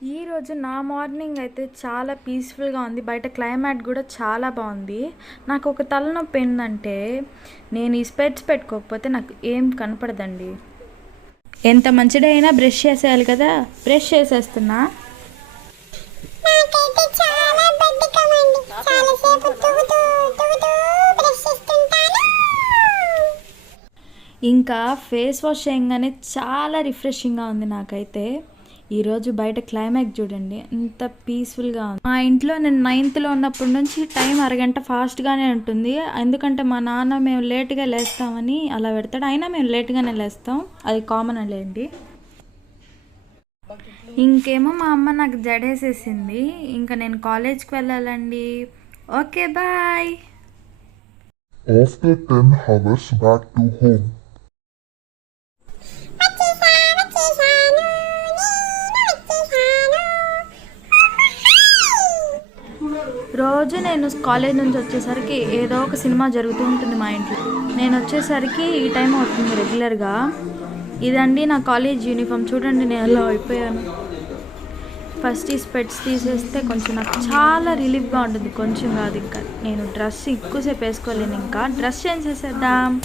ఈరోజు నా మార్నింగ్ అయితే చాలా పీస్ఫుల్గా ఉంది. బయట క్లైమేట్ కూడా చాలా బాగుంది. నాకు ఒక తలనొప్పి ఏంటంటే నేను ఈ స్పెట్స్ పెట్టుకోకపోతే నాకు ఏం కనపడదండి. ఎంత మంచిడే అయినా బ్రష్ చేసేయాలి కదా, బ్రష్ చేసేస్తున్నా. నాకైతే చాలా బద్ధకమండి. చాలాసేపు తుగుతూ తుగుతూ బ్రష్ చేస్తుంటాను. ఇంకా ఫేస్ వాష్ చేయగానే చాలా రిఫ్రెషింగ్గా ఉంది నాకైతే. ఈరోజు బయట క్లైమేట్ చూడండి ఎంత పీస్ఫుల్గా ఉంది. మా ఇంట్లో నేను 9th ఉన్నప్పటి నుంచి టైం అరగంట ఫాస్ట్గానే ఉంటుంది. ఎందుకంటే మా నాన్న మేము లేట్గా లేస్తామని అలా పెడతాడు. అయినా మేము లేట్గానే లేస్తాం, అది కామన్ లేండి. ఇంకేమో మా అమ్మ నాకు జడేసేసింది. ఇంకా నేను కాలేజ్కి వెళ్ళాలండి. Okay bye. After 10 hours back to home. వచ్చేసాను, రోజు నేను కాలేజ్ నుంచి వచ్చేసరికి ఏదో ఒక సినిమా జరుగుతూ ఉంటుంది మా ఇంట్లో. నేను వచ్చేసరికి ఈ టైం అవుతుంది రెగ్యులర్గా. ఇదండి నా కాలేజ్ యూనిఫామ్. చూడండి నేను ఎలా అయిపోయాను. ఫస్ట్ ఈ స్పెట్స్ తీసేస్తే కొంచెం నాకు చాలా రిలీఫ్గా ఉంటుంది. కొంచెం కాదు, ఇంకా నేను డ్రెస్ ఎక్కువసేపు వేసుకోలేను. ఇంకా డ్రెస్ చేంజ్ చేసేద్దాం.